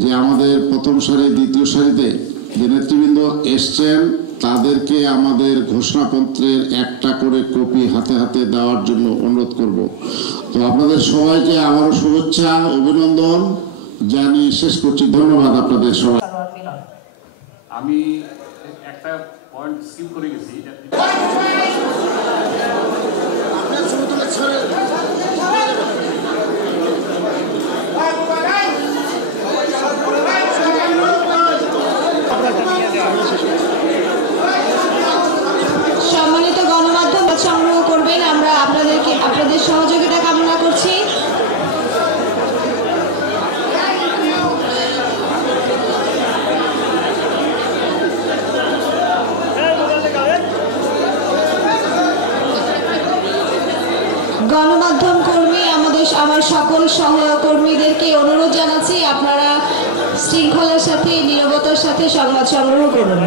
যে আমাদের প্রথম সারি দ্বিতীয় সারিতে যে নেতৃবৃন্দ এসছেন তাদেরকে আমাদের ঘোষণাপত্রের একটা করে কপি হাতে হাতে দেওয়ার জন্য অনুরোধ করব। তো আপনাদের সবাইকে আবারও শুভেচ্ছা অভিনন্দন জানিয়ে শেষ করছি। ধন্যবাদ আপনাদের সবাই। আমি একটা পয়েন্ট স্কিপ করে গেছি। সম্মানিত গণমাধ্যম সংগ্রহ করবেন, আমরা আপনাদের সহযোগিতা কামনা করছি। গণমাধ্যম কর্মী আমার সকল সহকর্মীদেরকে অনুরোধ জানাচ্ছি, আপনারা শৃঙ্খলার সাথে নীরবতার সাথে সংবাদ সংগ্রহ করুন।